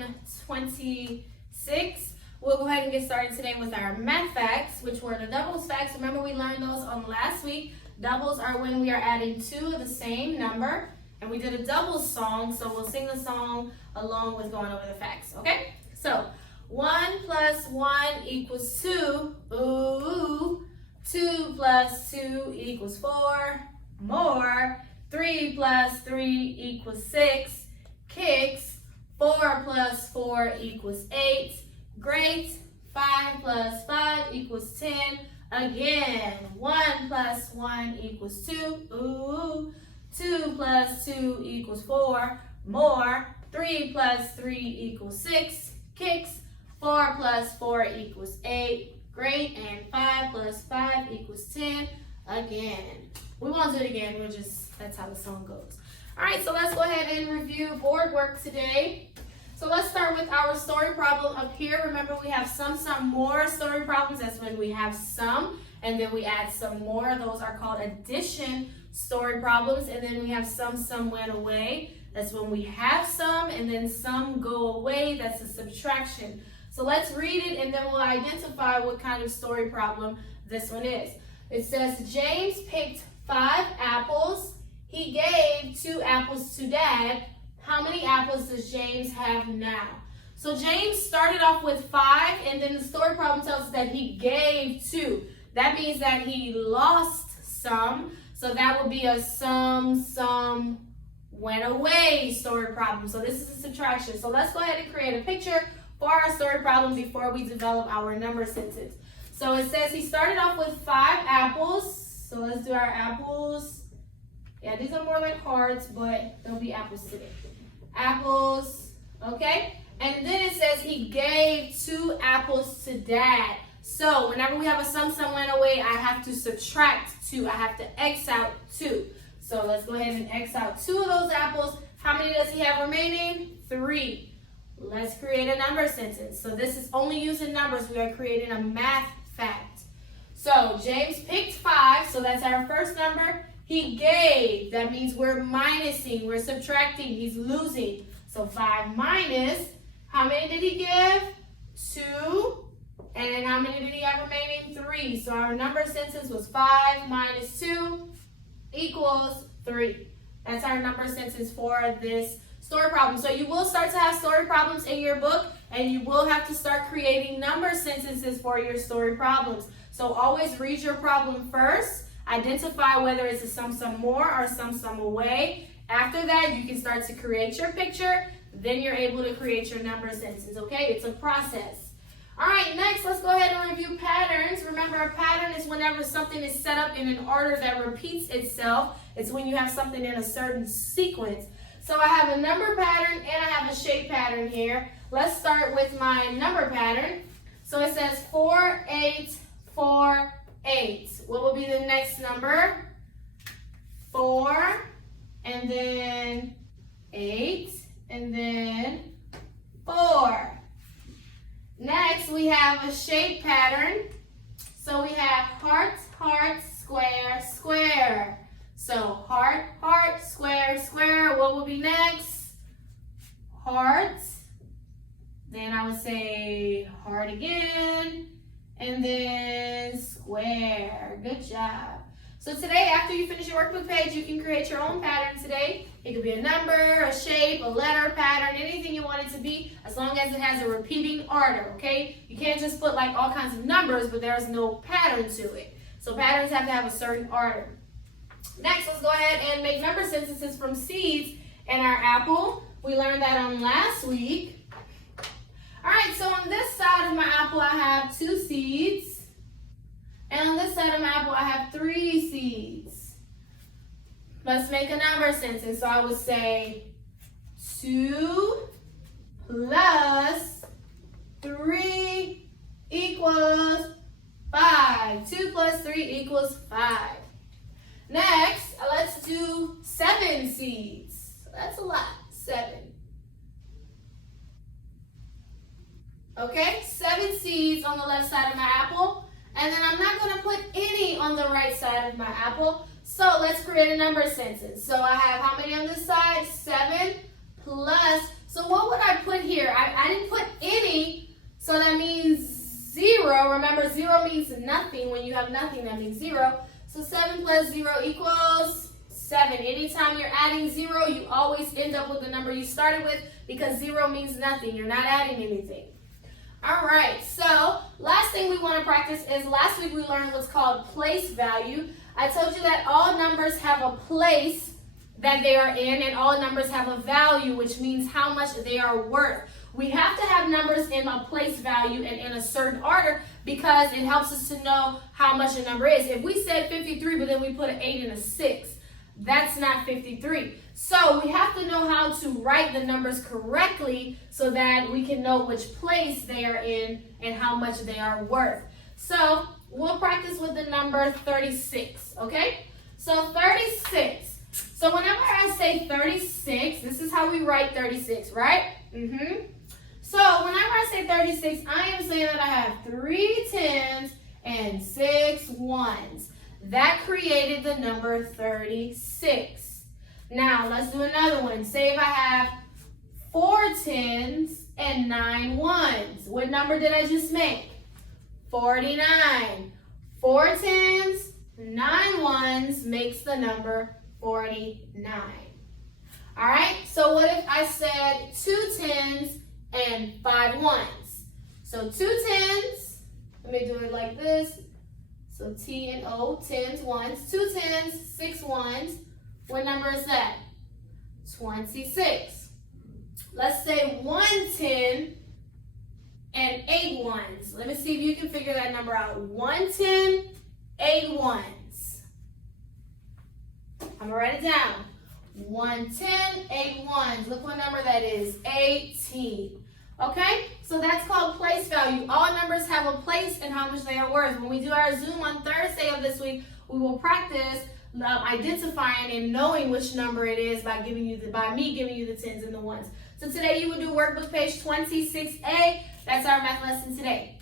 126. We'll go ahead and get started today with our math facts, which were the doubles facts. Remember, we learned those on last week. Doubles are when we are adding two of the same number. And we did a doubles song, so we'll sing the song along with going over the facts, okay? So, 1 plus 1 equals 2. Ooh. 2 plus 2 equals 4. More. 3 plus 3 equals 6. Kicks. 4 plus 4 equals 8. Great. 5 plus 5 equals 10. Again. 1 plus 1 equals 2. Ooh. 2 plus 2 equals 4. More. 3 plus 3 equals 6. Kicks. 4 plus 4 equals 8. Great. And 5 plus 5 equals 10. Again. We won't do it again. That's how the song goes. All right, so let's go ahead and review board work today. So let's start with our story problem up here. Remember, we have some, more story problems. That's when we have some, and then we add some more. Those are called addition story problems. And then we have some went away. That's when we have some, and then some go away. That's a subtraction. So let's read it, and then we'll identify what kind of story problem this one is. It says, James picked 5 apples. He gave 2 apples to Dad. How many apples does James have now? So James started off with 5, and then the story problem tells us that he gave 2. That means that he lost some. So that would be a some went away story problem. So this is a subtraction. So let's go ahead and create a picture for our story problem before we develop our number sentence. So it says he started off with 5 apples. So let's do our apples. Yeah, these are more like hearts, but they'll be apples today. Apples, okay? And then it says he gave 2 apples to Dad. So whenever we have a some went away, I have to subtract 2. I have to X out 2. So let's go ahead and X out 2 of those apples. How many does he have remaining? 3. Let's create a number sentence. So this is only using numbers. We are creating a math fact. So James picked 5, so that's our first number. He gave, that means we're minusing, we're subtracting, he's losing. So 5 minus, how many did he give? 2. And then how many did he have remaining? 3. So our number sentence was 5 minus 2 equals 3. That's our number sentence for this story problem. So you will start to have story problems in your book, and you will have to start creating number sentences for your story problems. So always read your problem first. Identify whether it's a some more or some away. After that, you can start to create your picture. Then you're able to create your number sentences, okay? It's a process. All right, next, let's go ahead and review patterns. Remember, a pattern is whenever something is set up in an order that repeats itself. It's when you have something in a certain sequence. So I have a number pattern and I have a shape pattern here. Let's start with my number pattern. So it says 4, 8, 4, 8. What will be the next number? 4, and then 8, and then 4. Next, we have a shape pattern. So we have heart, heart, square, square. So heart, heart, square, square. What will be next? Heart. Then I would say heart again. And then square. Good job. So today, after you finish your workbook page, you can create your own pattern today. It could be a number, a shape, a letter pattern, anything you want it to be, as long as it has a repeating order, okay? You can't just put like all kinds of numbers, but there's no pattern to it. So patterns have to have a certain order. Next, let's go ahead and make number sentences from seeds and our apple. We learned that on last week. All right, so on this side of my apple, I have 2 seeds. And on this side of my apple, I have 3 seeds. Let's make a number sentence. So I would say 2 plus 3 equals 5. 2 plus 3 equals 5. Next, let's do 7 seeds. That's a lot, 7. Okay, 7 seeds on the left side of my apple. And then I'm not going to put any on the right side of my apple. So let's create a number sentence. So I have how many on this side? 7 plus. So what would I put here? I So that means 0. Remember, 0 means nothing. When you have nothing, that means 0. So 7 plus 0 equals 7. Anytime you're adding 0, you always end up with the number you started with because 0 means nothing. You're not adding anything. All right, so last thing we want to practice is last week we learned what's called place value. I told you that all numbers have a place that they are in and all numbers have a value, which means how much they are worth. We have to have numbers in a place value and in a certain order because it helps us to know how much a number is. If we said 53 but then we put an 8 and a 6, that's not 53. So we have to know how to write the numbers correctly so that we can know which place they are in and how much they are worth. So we'll practice with the number 36, okay? So 36. So whenever I say 36, this is how we write 36, right? So whenever I say 36, I am saying that I have 3 10s and 6 1s. That created the number 36. Now, let's do another one. Say if I have 4 10s and 9 1s. What number did I just make? 49. 4 10s, 9 1s makes the number 49. All right, so what if I said 2 10s and 5 1s? So 2 10s, let me do it like this. So T and O, 10s, 1s, 2 10s, 6 1s. What number is that? 26. Let's say 1 10 and 8 1s. Let me see if you can figure that number out. 1 10, 8 1s. I'm gonna write it down. 1 10, 8 1s. Look what number that is. 18. Okay, so that's called place value. All numbers have a place and how much they are worth. When we do our Zoom on Thursday of this week, we will practice identifying and knowing which number it is by me giving you the 10s and the 1s. So today you will do workbook page 26A. That's our math lesson today.